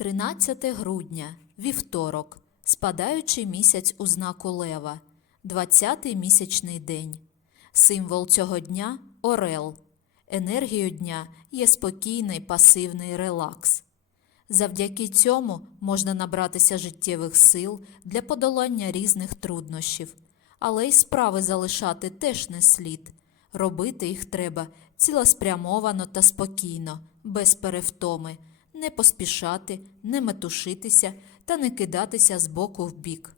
13 грудня, вівторок, спадаючий місяць у знаку Лева, 20-й місячний день. Символ цього дня орел. Енергією дня є спокійний пасивний релакс. Завдяки цьому можна набратися життєвих сил для подолання різних труднощів, але й справи залишати теж не слід. Робити їх треба цілеспрямовано та спокійно, без перевтоми, не поспішати, не метушитися та не кидатися з боку в бік.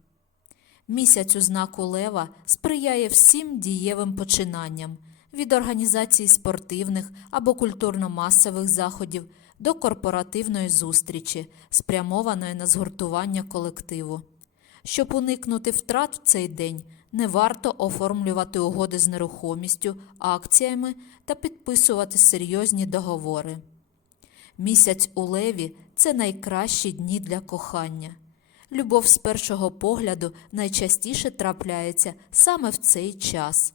Місяць у знаку Лева сприяє всім дієвим починанням від організації спортивних або культурно-масових заходів до корпоративної зустрічі, спрямованої на згуртування колективу. Щоб уникнути втрат в цей день, не варто оформлювати угоди з нерухомістю, акціями та підписувати серйозні договори. Місяць у леві це найкращі дні для кохання. Любов з першого погляду найчастіше трапляється саме в цей час.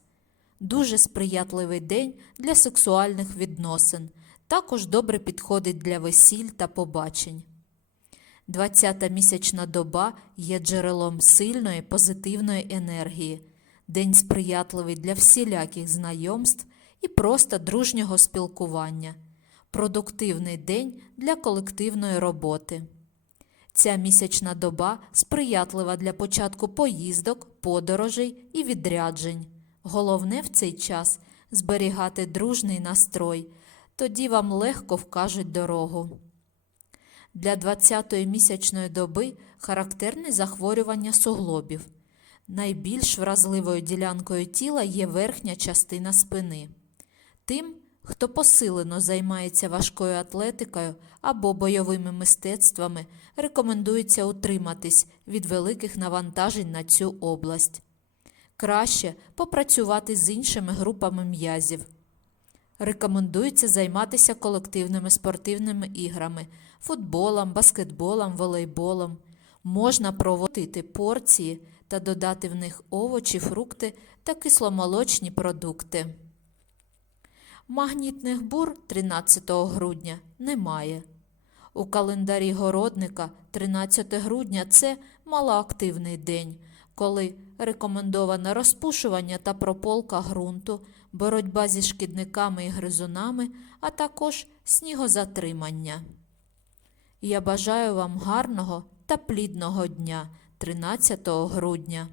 Дуже сприятливий день для сексуальних відносин, також добре підходить для весіль та побачень. 20-та місячна доба є джерелом сильної позитивної енергії, день сприятливий для всіляких знайомств і просто дружнього спілкування, продуктивний день для колективної роботи. Ця місячна доба сприятлива для початку поїздок, подорожей і відряджень. Головне в цей час зберігати дружний настрой, тоді вам легко вкажуть дорогу. Для 20-ї місячної доби характерне захворювання суглобів. Найбільш вразливою ділянкою тіла є верхня частина спини. Тим, хто посилено займається важкою атлетикою або бойовими мистецтвами, рекомендується утриматись від великих навантажень на цю область. Краще попрацювати з іншими групами м'язів. Рекомендується займатися колективними спортивними іграми, футболом, баскетболом, волейболом. Можна проводити порції та додати в них овочі, фрукти та кисломолочні продукти. Магнітних бур 13 грудня немає. У календарі городника 13 грудня це малоактивний день, коли рекомендовано розпушування та прополка ґрунту, боротьба зі шкідниками і гризунами, а також снігозатримання. Я бажаю вам гарного та плідного дня 13 грудня.